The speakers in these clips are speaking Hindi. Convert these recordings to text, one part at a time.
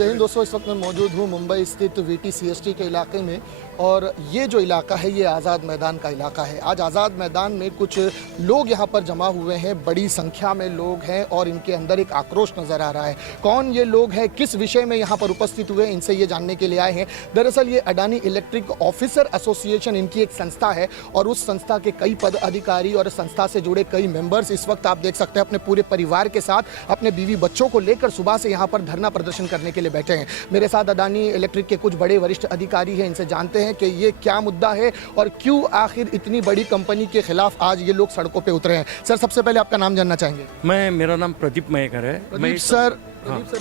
जय हिंद दोस्तों, इस वक्त मैं मौजूद हूँ मुंबई स्थित VTCST के इलाके में और ये जो इलाका है ये आज़ाद मैदान का इलाका है। आज आज़ाद मैदान में कुछ लोग यहाँ पर जमा हुए हैं, बड़ी संख्या में लोग हैं और इनके अंदर एक आक्रोश नज़र आ रहा है। कौन ये लोग हैं, किस विषय में यहाँ पर उपस्थित हुए, इनसे ये जानने के लिए आए हैं। दरअसल ये अडानी इलेक्ट्रिक ऑफिसर एसोसिएशन इनकी एक संस्था है और उस संस्था के कई पद अधिकारी और संस्था से जुड़े कई मेंबर्स इस वक्त आप देख सकते हैं अपने पूरे परिवार के साथ अपने बीवी बच्चों को लेकर सुबह से यहाँ पर धरना प्रदर्शन करने के लिए बैठे हैं। मेरे साथ अडानी इलेक्ट्रिक के कुछ बड़े वरिष्ठ अधिकारी हैं, इनसे जानते हैं कि ये क्या मुद्दा है और क्यों आखिर इतनी बड़ी कंपनी के खिलाफ आज ये लोग सड़कों पे उतरे हैं। सर, सबसे पहले आपका नाम जानना चाहेंगे। मेरा नाम प्रदीप मयेकर है। प्रदीप सर,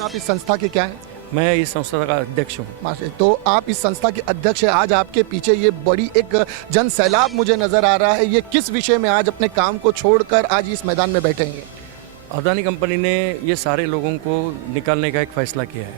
आप इस संस्था के क्या हैं? मैं इस संस्था का अध्यक्ष हूँ। तो आप इस संस्था के अध्यक्ष हैं। आज आपके पीछे ये बड़ी एक जन सैलाब मुझे नजर आ रहा है, ये किस विषय में आज अपने काम को छोड़कर आज इस मैदान में बैठे हैं? अदानी कंपनी ने ये सारे लोगों को निकालने का एक फैसला किया है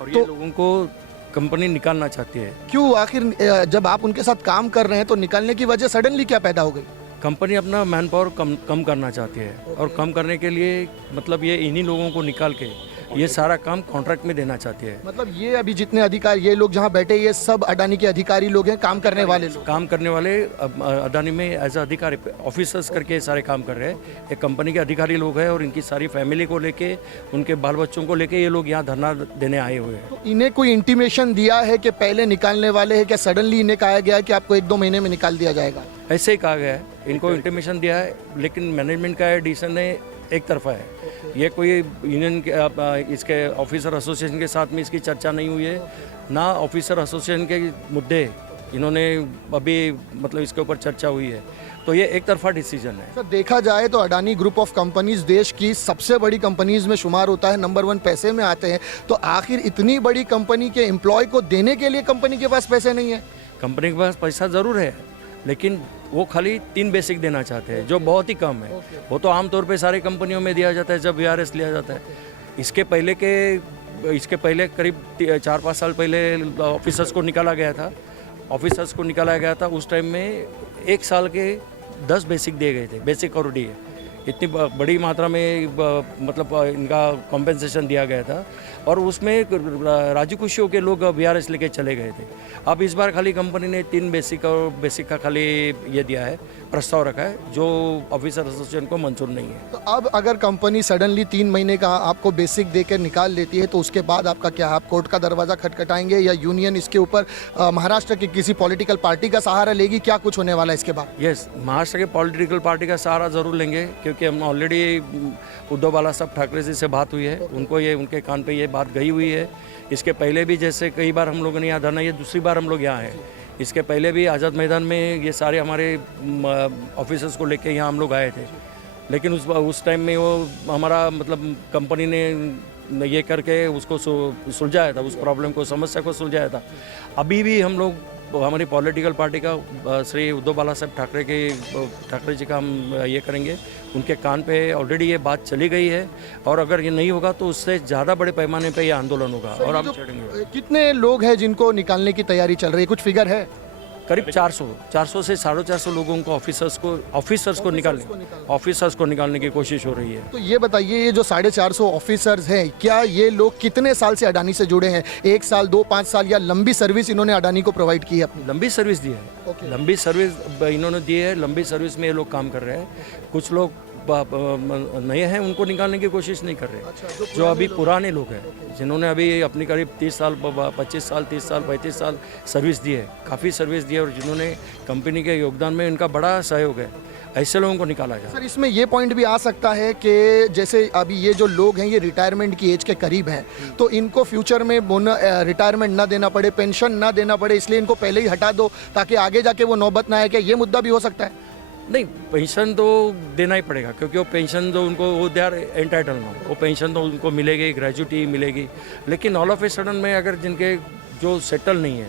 और ये लोगों को कंपनी निकालना चाहती है। क्यों? आखिर जब आप उनके साथ काम कर रहे हैं तो निकालने की वजह सडनली क्या पैदा हो गई? कंपनी अपना मैन पावर कम करना चाहती है और कम करने के लिए मतलब ये इन्हीं लोगों को निकाल के ये सारा काम कॉन्ट्रैक्ट में देना चाहती है। मतलब ये अभी जितने अधिकारी ये लोग जहाँ बैठे ये सब अडानी के अधिकारी लोग हैं, काम करने वाले लोग, काम करने वाले अडानी में एज अधिकारी ऑफिसर्स करके सारे काम कर रहे हैं। एक कंपनी के अधिकारी लोग हैं और इनकी सारी फैमिली को लेके, उनके बाल बच्चों को लेके ये लोग यहाँ धरना देने आए हुए हैं। तो इन्हें कोई इंटीमेशन दिया है कि पहले निकालने वाले हैं? क्या सडनली इन्हें कहा गया है कि आपको 1-2 महीने में निकाल दिया जाएगा? ऐसे ही कहा गया है, इनको इंटीमेशन दिया है, लेकिन मैनेजमेंट का डिसीजन ने एक तरफा है। ये कोई यूनियन के इसके ऑफिसर एसोसिएशन के साथ में इसकी चर्चा नहीं हुई है, ना ऑफिसर एसोसिएशन के मुद्दे इन्होंने अभी मतलब इसके ऊपर चर्चा हुई है। तो ये एक तरफा डिसीजन है। सर, देखा जाए तो अडानी ग्रुप ऑफ कंपनीज देश की सबसे बड़ी कंपनीज में शुमार होता है, नंबर 1 पैसे में आते हैं। तो आखिर इतनी बड़ी कंपनी के एम्प्लॉय को देने के लिए कंपनी के पास पैसे नहीं है? कंपनी के पास पैसा ज़रूर है, लेकिन वो खाली 3 बेसिक देना चाहते हैं, जो बहुत ही कम है। वो तो आमतौर पे सारी कंपनियों में दिया जाता है जब VRS लिया जाता है। इसके पहले करीब 4-5 साल पहले ऑफिसर्स को निकाला गया था। उस टाइम में 1 साल के 10 बेसिक दिए गए थे, बेसिक और डी। इतनी बड़ी मात्रा में मतलब इनका कॉम्पेंसेशन दिया गया था और उसमें राजी खुशियों के लोग VRS लेके चले गए थे। अब इस बार खाली कंपनी ने 3 बेसिक और बेसिक का खाली ये दिया है, प्रस्ताव रखा है, जो ऑफिसर एसोसिएशन को मंजूर नहीं है। तो अब अगर कंपनी सडनली 3 महीने का आपको बेसिक देकर निकाल देती है तो उसके बाद आपका क्या? आप कोर्ट का दरवाज़ा खटखटाएंगे या यूनियन इसके ऊपर महाराष्ट्र की किसी पॉलिटिकल पार्टी का सहारा लेगी? क्या कुछ होने वाला है इसके बाद? यस, महाराष्ट्र के पॉलिटिकल पार्टी का सहारा ज़रूर लेंगे, क्योंकि हम ऑलरेडी उद्धव बालासाहब ठाकरे जी से बात हुई है, उनके कान पे ये बात गई हुई है। इसके पहले भी जैसे कई बार हम लोगों ने यहाँ धरना, ये दूसरी बार हम लोग यहाँ हैं। इसके पहले भी आज़ाद मैदान में ये सारे हमारे ऑफिसर्स को लेके यहाँ हम लोग आए थे, लेकिन उस टाइम में वो हमारा मतलब कंपनी ने ये करके उसको सुलझाया था, उस प्रॉब्लम को, समस्या को सुलझाया था। अभी भी हम लोग हमारी पॉलिटिकल पार्टी का श्री उद्धव बालासाहब ठाकरे जी का हम ये करेंगे। उनके कान पे ऑलरेडी ये बात चली गई है और अगर ये नहीं होगा तो उससे ज़्यादा बड़े पैमाने पे ये आंदोलन होगा और हम छेड़ेंगे। कितने लोग हैं जिनको निकालने की तैयारी चल रही है? कुछ फिगर है? करीब 400 से 450 लोगों को ऑफिसर्स को निकालने की कोशिश हो रही है। तो ये बताइए, ये जो 450 ऑफिसर्स हैं, क्या ये लोग कितने साल से अडानी से जुड़े हैं? 1 साल, 2-5 साल या लंबी सर्विस इन्होंने अडानी को प्रोवाइड की है? अपनी लंबी सर्विस दी है। लंबी सर्विस इन्होंने दी है, लंबी सर्विस में ये लोग काम कर रहे हैं। कुछ लोग नए हैं, उनको निकालने की कोशिश नहीं कर रहे। जो अभी पुराने लोग हैं, जिन्होंने अभी अपनी करीब 30 साल, 25 साल, 30 साल, 35 साल सर्विस दी है, काफ़ी सर्विस दी है और जिन्होंने कंपनी के योगदान में इनका बड़ा सहयोग है, ऐसे लोगों को निकाला जाए। सर, इसमें ये पॉइंट भी आ सकता है कि जैसे अभी ये जो लोग हैं ये रिटायरमेंट की एज के करीब हैं, तो इनको फ्यूचर में रिटायरमेंट ना देना पड़े, पेंशन ना देना पड़े, इसलिए इनको पहले ही हटा दो ताकि आगे जाके वो नौबत ना आए। क्या ये मुद्दा भी हो सकता है? नहीं, पेंशन तो देना ही पड़ेगा, क्योंकि वो पेंशन जो उनको वो दे आर एंटाइटल ना, वो पेंशन तो उनको मिलेगी, ग्रेजुटी मिलेगी। लेकिन ऑल ऑफ ए सडन में अगर जिनके जो सेटल नहीं है,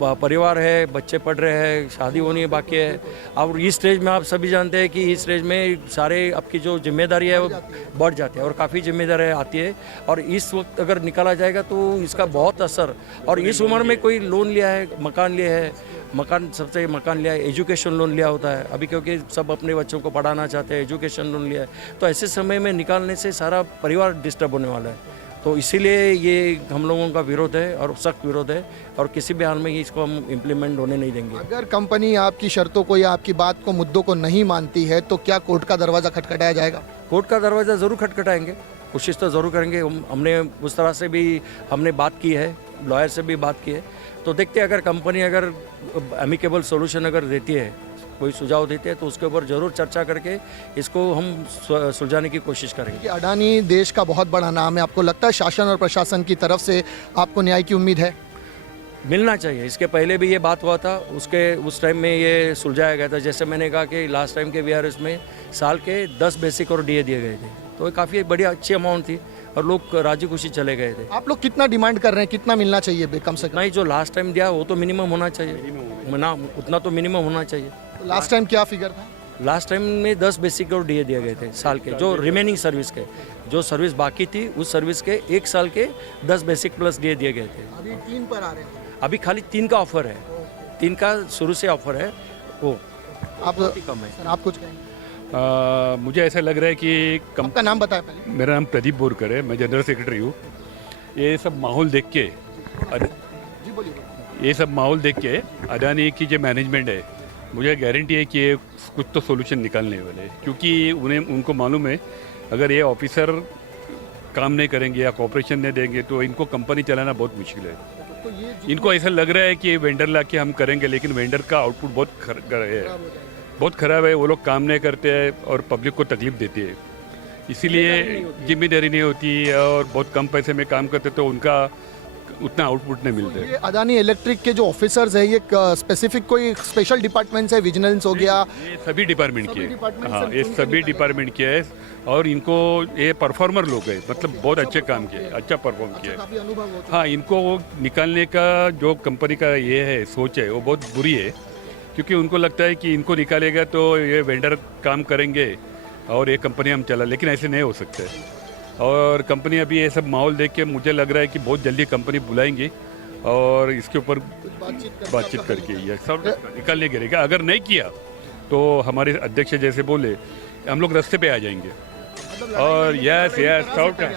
परिवार है, बच्चे पढ़ रहे हैं, शादी होनी है बाकी है, और इस स्टेज में आप सभी जानते हैं कि इस स्टेज में सारे आपकी जो जिम्मेदारी है वो बढ़ जाती है और काफ़ी जिम्मेदारी आती है। और इस वक्त अगर निकाला जाएगा तो इसका बहुत असर, और इस उम्र में कोई लोन लिया है, मकान लिया है, एजुकेशन लोन लिया होता है अभी, क्योंकि सब अपने बच्चों को पढ़ाना चाहते हैं, एजुकेशन लोन लिया है, तो ऐसे समय में निकालने से सारा परिवार डिस्टर्ब होने वाला है। तो इसीलिए ये हम लोगों का विरोध है और सख्त विरोध है और किसी भी हाल में इसको हम इम्प्लीमेंट होने नहीं देंगे। अगर कंपनी आपकी शर्तों को या आपकी बात को, मुद्दों को नहीं मानती है तो क्या कोर्ट का दरवाज़ा खटखटाया जाएगा? कोर्ट का दरवाज़ा ज़रूर खटखटाएंगे, कोशिश तो ज़रूर करेंगे। हमने उस तरह से भी हमने बात की है, लॉयर से भी बात की है, तो देखते हैं अगर कंपनी अगर एमिकेबल सॉल्यूशन अगर देती है, कोई सुझाव देते हैं तो उसके ऊपर ज़रूर चर्चा करके इसको हम सुलझाने की कोशिश करेंगे। कि अडानी देश का बहुत बड़ा नाम है, आपको लगता है शासन और प्रशासन की तरफ से आपको न्याय की उम्मीद है? मिलना चाहिए। इसके पहले भी ये बात हुआ था, उस टाइम में ये सुलझाया गया था। जैसे मैंने कहा कि लास्ट टाइम के VRS में साल के 10 बेसिक और DA दिए गए थे, तो ये काफ़ी बड़ी अच्छी अमाउंट थी और लोग राजी खुशी चले गए थे। आप लोग कितना डिमांड कर रहे हैं, कितना मिलना चाहिए कम से कम? नहीं, जो लास्ट टाइम दिया वो तो मिनिमम होना चाहिए ना, उतना तो मिनिमम होना चाहिए। लास्ट टाइम क्या फिगर था? लास्ट टाइम में 10 बेसिक और DA दिए गए थे साल के, जो रिमेनिंग सर्विस के, जो सर्विस बाकी थी उस सर्विस के 1 साल के 10 बेसिक प्लस DA दिए गए थे। अभी 3 पर आ रहे हैं। अभी खाली 3 का ऑफर है, 3 का शुरू से ऑफर है, वो आप बहुत ही कम है। सर आप कुछ कहेंगे? मुझे ऐसा लग रहा है कि आपका नाम बताएं पहले। मेरा नाम प्रदीप बोरकर है, मैं जनरल सेक्रेटरी हूँ। ये सब माहौल देख के जी बोलिए। ये सब माहौल देख के अडानी की जो मैनेजमेंट है, मुझे गारंटी है कि ये कुछ तो सोल्यूशन निकालने वाले हैं, क्योंकि उनको मालूम है अगर ये ऑफिसर काम नहीं करेंगे या कॉपरेशन नहीं देंगे तो इनको कंपनी चलाना बहुत मुश्किल है। तो ये इनको ऐसा लग रहा है कि वेंडर ला के हम करेंगे, लेकिन वेंडर का आउटपुट बहुत खराब है। वो लोग काम नहीं करते हैं और पब्लिक को तकलीफ देती है, इसीलिए जिम्मेदारी नहीं होती और बहुत कम पैसे में काम करते तो उनका उतना आउटपुट नहीं मिलता है। ये अडानी इलेक्ट्रिक के जो ऑफिसर्स है, ये स्पेसिफिक कोई स्पेशल डिपार्टमेंट है, विजिलेंस हो गया? ये सभी डिपार्टमेंट के डिपार्टमेंट हाँ, से ये चुन के सभी निकाले डिपार्टमेंट के है और इनको ये परफॉर्मर लोग हैं, मतलब बहुत अच्छे काम किए, अच्छा परफॉर्म किया है। काफी अनुभव हो चुका हाँ, इनको निकालने का जो कंपनी का ये है सोच है वो बहुत बुरी है, क्योंकि उनको लगता है कि इनको निकालेगा तो ये वेंडर काम करेंगे और ये कंपनी हम चला, लेकिन ऐसे नहीं हो सकते। और कंपनी अभी ये सब माहौल देख के मुझे लग रहा है कि बहुत जल्दी कंपनी बुलाएंगी और इसके ऊपर बातचीत करके ये सब निकालने गिरेगा। अगर नहीं किया तो हमारे अध्यक्ष जैसे बोले हम लोग रास्ते पे आ जाएंगे और यस 100%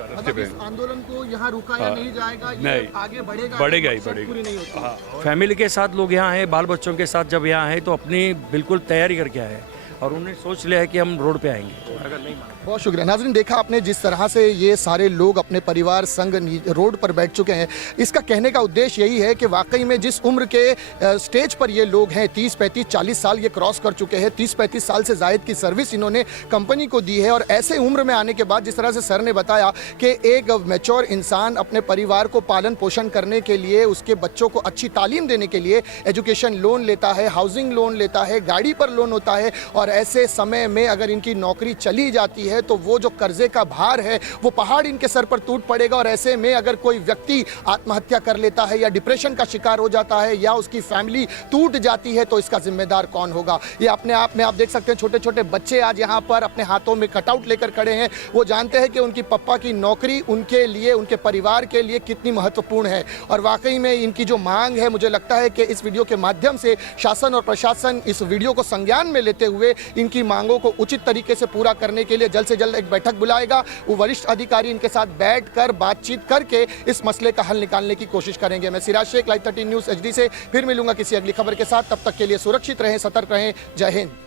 रास्ते पे। आंदोलन को यहाँ रुका या नहीं जाएगा, ये नहीं, आगे बढ़ेगा बढ़ेगा ही जब तक पूरी नहीं बढ़ेगा। होती। हाँ, फैमिली के साथ लोग यहाँ हैं, बाल बच्चों के साथ जब यहाँ हैं तो अपनी बिल्कुल तैयारी करके आए हैं और उन्होंने सोच लिया है कि हम रोड पे आएंगे अगर नहीं माने। बहुत शुक्रिया। नाज़रीन, देखा आपने जिस तरह से ये सारे लोग अपने परिवार संग रोड पर बैठ चुके हैं। इसका कहने का उद्देश्य यही है कि वाकई में जिस उम्र के स्टेज पर ये लोग हैं, 30, 35, 40 साल ये क्रॉस कर चुके हैं, 30, 35 साल से ज़ायद की सर्विस इन्होंने कंपनी को दी है और ऐसे उम्र में आने के बाद जिस तरह से सर ने बताया कि एक मैच्योर इंसान अपने परिवार को पालन पोषण करने के लिए, उसके बच्चों को अच्छी तालीम देने के लिए एजुकेशन लोन लेता है, हाउसिंग लोन लेता है, गाड़ी पर लोन होता है और ऐसे समय में अगर इनकी नौकरी चली जाती है तो वो जो कर्जे का भार है वो पहाड़ इनके सर पर टूट पड़ेगा और ऐसे में अगर कोई व्यक्ति आत्महत्या कर लेता है या डिप्रेशन का शिकार हो जाता है या उसकी फैमिली टूट जाती है तो इसका जिम्मेदार कौन होगा? ये अपने आप में आप देख सकते हैं, छोटे छोटे बच्चे आज यहाँ पर अपने हाथों में कटआउट लेकर खड़े हैं। वो जानते हैं कि उनकी पप्पा की नौकरी उनके लिए, उनके परिवार के लिए कितनी महत्वपूर्ण है और वाकई में इनकी जो मांग है, मुझे लगता है कि इस वीडियो के माध्यम से शासन और प्रशासन इस वीडियो को संज्ञान में लेते हुए इनकी मांगों को उचित तरीके से पूरा करने के लिए जल्द से जल्द एक बैठक बुलाएगा। वो वरिष्ठ अधिकारी इनके साथ बैठकर बातचीत करके इस मसले का हल निकालने की कोशिश करेंगे। मैं Siraj Shaikh, live 13 news HD से फिर मिलूंगा किसी अगली खबर के साथ। तब तक के लिए सुरक्षित रहें, सतर्क रहें। जय हिंद।